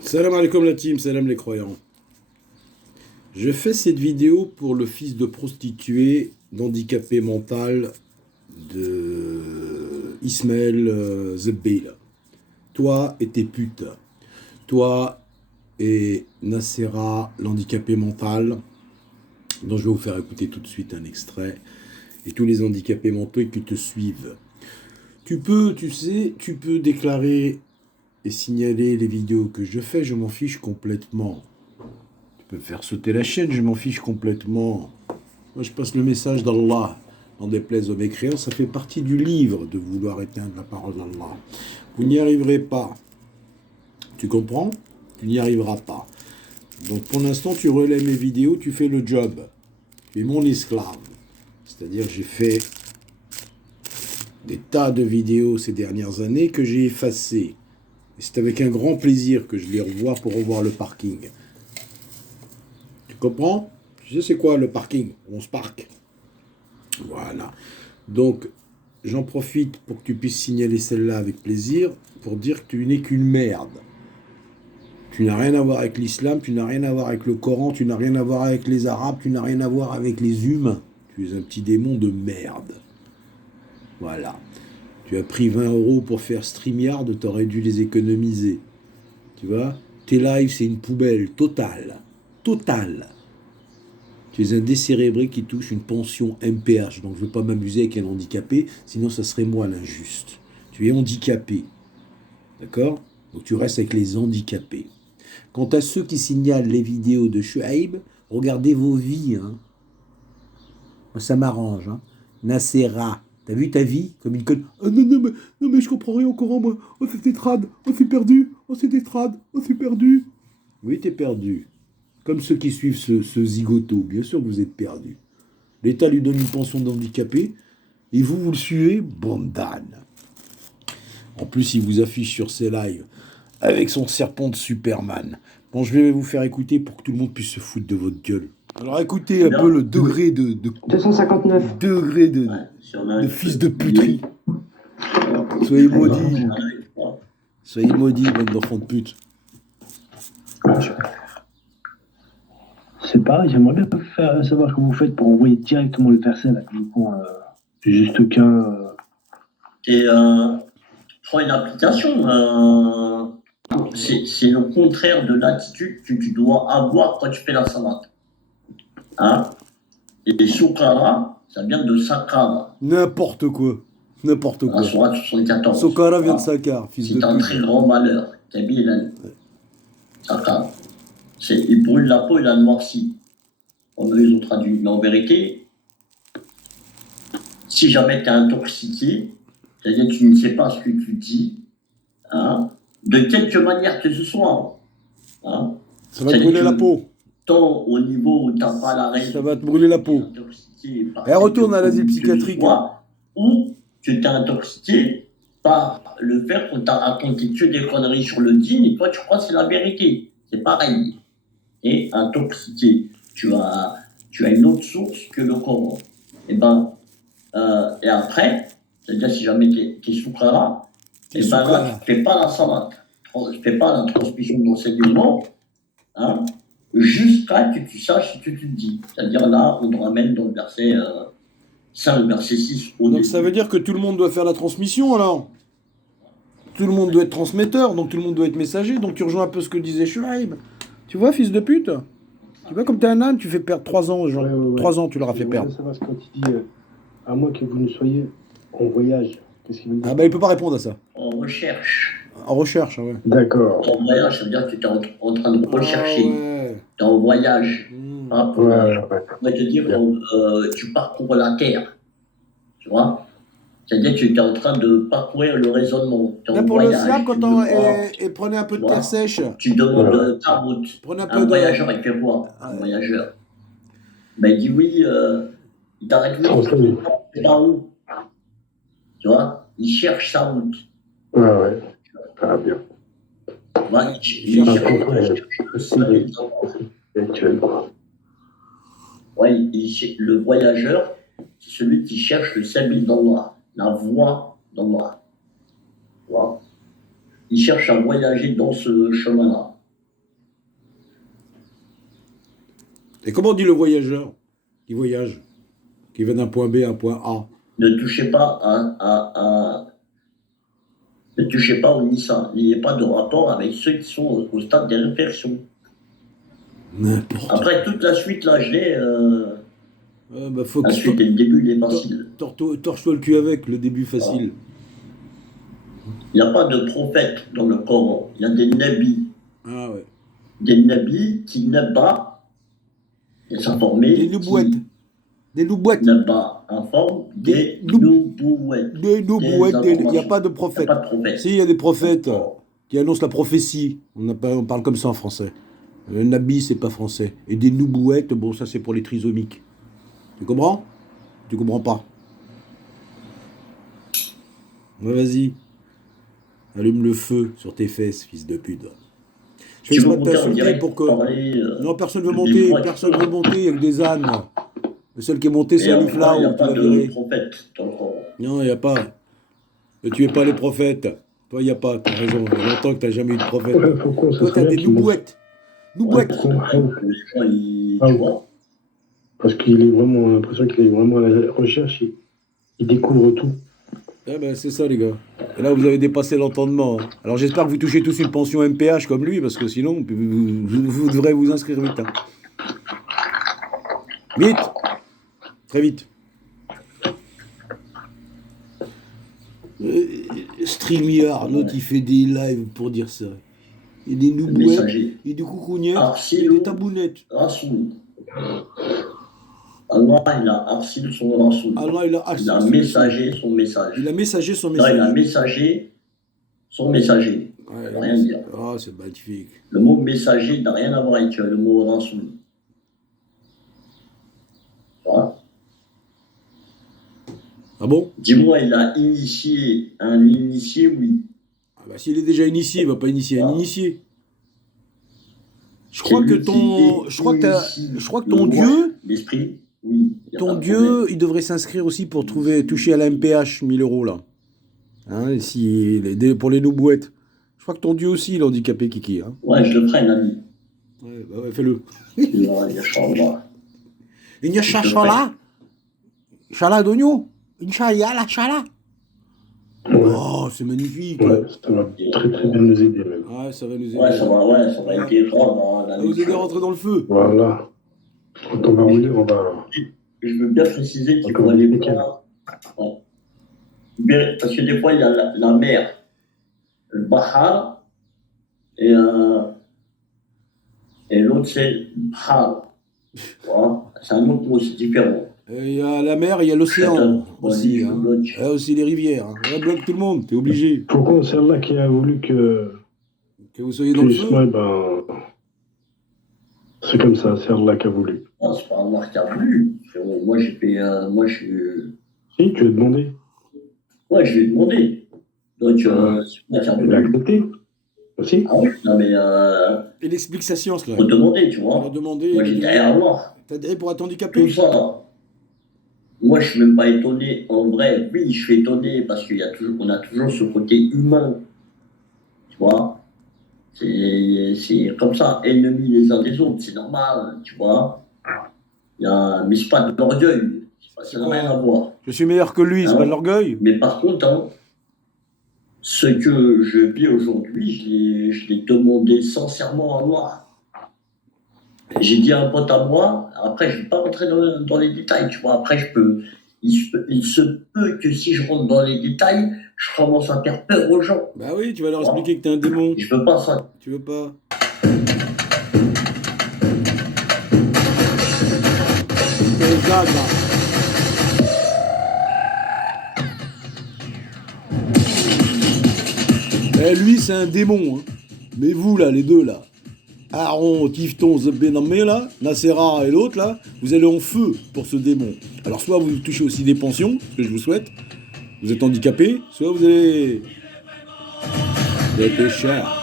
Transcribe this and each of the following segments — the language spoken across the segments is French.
Salam alaikum la team, salam les croyants. Je fais cette vidéo pour le fils de prostituée, d'handicapé mental de Ismaël Zebbil. Toi et tes putes. Toi et Nassera, l'handicapé mental, dont je vais vous faire écouter tout de suite un extrait, et tous les handicapés mentaux qui te suivent. Tu peux déclarer et signaler les vidéos que je fais, je m'en fiche complètement. Tu peux faire sauter la chaîne, je m'en fiche complètement. Moi, je passe le message d'Allah. N'en déplaise aux mécréants, ça fait partie du livre de vouloir éteindre la parole d'Allah. Vous n'y arriverez pas. Tu comprends? Tu n'y arriveras pas. Donc pour l'instant, tu relais mes vidéos, tu fais le job. Tu es mon esclave. C'est-à-dire, j'ai fait des tas de vidéos ces dernières années que j'ai effacées. Et c'est avec un grand plaisir que je les revois pour revoir le parking. Tu comprends? Tu sais c'est quoi le parking? On se parque. Voilà. Donc, j'en profite pour que tu puisses signaler celle-là avec plaisir, pour dire que tu n'es qu'une merde. Tu n'as rien à voir avec l'islam, tu n'as rien à voir avec le Coran, tu n'as rien à voir avec les Arabes, tu n'as rien à voir avec les humains. Tu es un petit démon de merde. Voilà. Tu as pris 20 € pour faire StreamYard, t'aurais dû les économiser. Tu vois? Tes lives, c'est une poubelle totale. Totale. Tu es un décérébré qui touche une pension MPH. Donc je ne veux pas m'amuser avec un handicapé, sinon ça serait moi l'injuste. Tu es handicapé. D'accord? Donc tu restes avec les handicapés. Quant à ceux qui signalent les vidéos de Shuaib, regardez vos vies. Hein. Moi, ça m'arrange. Hein. Nassera. T'as vu ta vie comme une conne? Ah non, mais je comprends rien au Coran, moi. Oh, c'est trad. Oh, c'est perdu. Oh, c'est trad. Oh, c'est perdu. Oui, t'es perdu. Comme ceux qui suivent ce zigoto. Bien sûr que vous êtes perdu. L'État lui donne une pension d'handicapé, et vous le suivez, bande d'âne. En plus, il vous affiche sur ses lives avec son serpent de Superman. Bon, je vais vous faire écouter pour que tout le monde puisse se foutre de votre gueule. Alors écoutez un peu le degré de 259. degré de fils de puterie. Soyez maudits. Soyez maudits, bande d'enfants de pute. C'est pareil, j'aimerais bien savoir comment vous faites pour envoyer directement le verset là, juste qu'un. Et prends une application. C'est le contraire de l'attitude que tu dois avoir quand tu fais la salade. Hein? Et Sokara, ça vient de Sakara. N'importe quoi. N'importe quoi. La Sourate 74. Sokara vient de Sakar, fils de pute. C'est un très grand malheur. Kaby, il a Sakara. Il brûle la peau, il a noirci. Ils ont traduit. Mais en vérité, si jamais tu es intoxiqué, c'est-à-dire que tu ne sais pas ce que tu dis, hein, de quelque manière que ce soit, hein, ça va te brûler la peau. Tant au niveau où tu n'as pas la raison, ça va te brûler la peau. Et retourne à l'asile psychiatrique. Ou tu t'es intoxiqué par le fait qu'on t'a raconté que des conneries sur le dîne et toi tu crois que c'est la vérité. C'est pareil. Et intoxiqué, tu as une autre source que le Coran. Et après, c'est-à-dire si jamais tu es soukara, et ben là, tu ne fais pas la salade, tu ne fais pas la transmission d'enseignement, hein, jusqu'à ce que tu saches ce que tu dis. C'est-à-dire là, on te ramène dans le verset 5, verset 6. Donc ça veut dire que tout le monde doit faire la transmission alors? Tout le monde doit être transmetteur, donc tout le monde doit être messager, donc tu rejoins un peu ce que disait Shuaib. Tu vois, fils de pute? Tu vois, comme t'es un âne, tu fais perdre 3 ans aux gens. 3 ans, tu leur as fait perdre. Ça va, quand il dit à moins que vous ne soyez en voyage, qu'est-ce qu'il veut dire? Ah bah il peut pas répondre à ça. En recherche. En recherche, ouais. D'accord. En voyage, ça veut dire que tu es en train de rechercher. Ouais. Tu es en voyage. Hein, Ouais. On va te dire, tu parcours la terre. Tu vois? C'est-à-dire que tu es en train de parcourir le raisonnement. Là, pour le slam, quand et prenez un peu de terre sèche. Tu demandes ta route. Prenez un peu voyageur, il fait quoi? Ah, un voyageur. Ben, il dit oui, il t'arrête oui. C'est par où? Tu vois? Il cherche sa route. Ouais. Ah, bien. Ouais, le voyageur, c'est celui qui cherche le sabil d'Allah, la voie d'Allah. Il cherche à voyager dans ce chemin-là. Et comment dit le voyageur qui voyage, qui va d'un point B à un point A? Ne touchez pas ne touchez pas au Nissa. Il n'y a pas de rapport avec ceux qui sont au stade des réflexions. N'importe. Après, toute la suite, là, je l'ai. Faut la que suite et le début, il est facile. torche-toi le cul avec, le début facile. Il n'y a pas de prophète dans le Coran. Il y a des nabis. Ah ouais. Des nabis qui n'abat et s'informer. Des noubouettes. Des noubouettes. N'abat informe des noubouettes. Des noubouettes. Il n'y a pas de Il n'y a prophète. pas de prophète. Si, il y a des prophètes qui annoncent la prophétie. On parle comme ça en français. Le nabi, c'est pas français. Et des noubouettes, bon, ça c'est pour les trisomiques. Tu comprends? Tu comprends pas? Ouais, vas-y. Allume le feu sur tes fesses, fils de pute. Je vais Tu veux exprès monter en t'insulter direct pour que... parler, Non, personne veut des monter. fois, Personne veut monter, il y a que des ânes. Le seul qui est monté, c'est Et Alif après, il n'y a Lao. Tu pas vas de virer. prophète dans le Coran. Non, il n'y a pas. Ne tuez pas les prophètes. Toi, il n'y a pas. T'as raison. Il y a longtemps que t'as jamais eu de prophète. Ouais, pourquoi ça Toi, serait t'as bien des qu'il monte? noubouettes. Noubouettes. Les gens, ils, Ah tu oui. vois, Parce qu'il est vraiment, on a l'impression qu'il est vraiment à la recherche, il découvre tout. Eh ben, c'est ça, les gars. Et là, vous avez dépassé l'entendement. Hein. Alors, j'espère que vous touchez tous une pension MPH comme lui, parce que sinon, vous devrez vous inscrire vite. Hein. Vite. Très vite. StreamYard, l'autre, il fait des lives pour dire ça. Et des le noubouettes, messager. et des coucougnettes, et Arsil des tabounettes. Rasoul. Allah, il a Arsil son Rasoul. Allah, il a Il a messager son message. Il a messagé son Là, il a message. messager son messager. Ouais, Ça veut rien dire. Ah, c'est magnifique. Le mot messager n'a rien à voir avec le mot Rasoul. Voilà. Ah bon? Dis-moi, il a initié un initié, oui. Ah bah, s'il est déjà initié, il va pas initier un Ah. initié. Je crois que ton Dieu, l'esprit, oui. Y a pas ton de Dieu, problème. il devrait s'inscrire aussi pour toucher à la MPH 1000 € là. Hein, pour les noubouettes. Je crois que ton Dieu aussi, il est handicapé, Kiki. Hein. Ouais, je le ferai, l'ami. Ouais, bah ouais, fais-le. Il y a Inch'Allah. Il y a Chachala. Chala d'oignon. Inch'Allah, la Chala. Ouais. Oh, c'est magnifique. Ouais, ça va très très bien nous aider même. Ouais, ça va nous aider. Ouais, ça va aider grave. Hein, Ça va nous aider à rentrer dans le feu. Voilà. Quand on va rouler, on va... Je veux bien préciser qu'il faut Encore aller nickel. voir. Ouais. Mais, parce que des fois, il y a la mer, le Bahar, et l'autre, c'est le Bahar. Voilà. C'est un autre mot, c'est différent. Il y a la mer, il y a l'océan Chacun, aussi. vas-y, Hein. je bloque. Il y a aussi les rivières. Hein. Ça bloque tout le monde, t'es obligé. Pourquoi c'est Allah qui a voulu que Que vous soyez dans le feu. Ismaël, ben... C'est comme ça, c'est Allah qui a voulu. Non, c'est pas Allah qui a voulu. Frérot. Moi, j'ai fait. Moi, je suis. Si, tu as demandé. Ouais, je lui ai demandé. Donc, c'est Allah qui a Il a voulu. accepté. Aussi. Ah oui, non, mais Et l'explication, c'est faut là. demander, tu On a vois. demandé. Moi, j'ai derrière Allah. T'as dit pour être Tout handicapé. ça. Moi, je suis même pas étonné. En vrai, oui, je suis étonné parce qu'on a toujours ce côté humain. Tu vois. C'est comme ça, ennemis les uns des autres, c'est normal, tu vois. Mais c'est pas de l'orgueil. Ça n'a rien à voir. Je suis meilleur que lui, c'est Ah. pas de l'orgueil. Mais par contre, hein, ce que je vis aujourd'hui, je l'ai demandé sincèrement à moi. J'ai dit à un pote à moi, après je ne vais pas rentrer dans les détails, tu vois, après il se peut que si je rentre dans les détails, je commence à faire peur aux gens. Bah oui, tu vas leur expliquer que t'es un démon. Je veux pas ça. Tu veux pas. Regarde, là. Eh, lui, c'est un démon. Hein. Mais vous, là, les deux, là, Aaron, Tifton, Zebbenamé, là, Nacera et l'autre, là, vous allez en feu pour ce démon. Alors, soit vous touchez aussi des pensions, ce que je vous souhaite, vous êtes handicapé, soit vous allez... des pécheurs.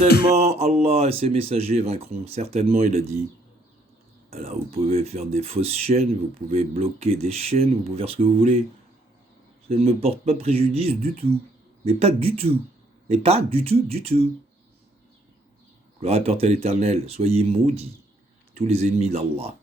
Certainement, Allah et ses messagers vaincront. Certainement, il a dit. Alors, vous pouvez faire des fausses chaînes, vous pouvez bloquer des chaînes, vous pouvez faire ce que vous voulez. Ça ne me porte pas préjudice du tout. Mais pas du tout. Mais pas du tout, du tout. Gloire à l'éternel, soyez maudits, tous les ennemis d'Allah.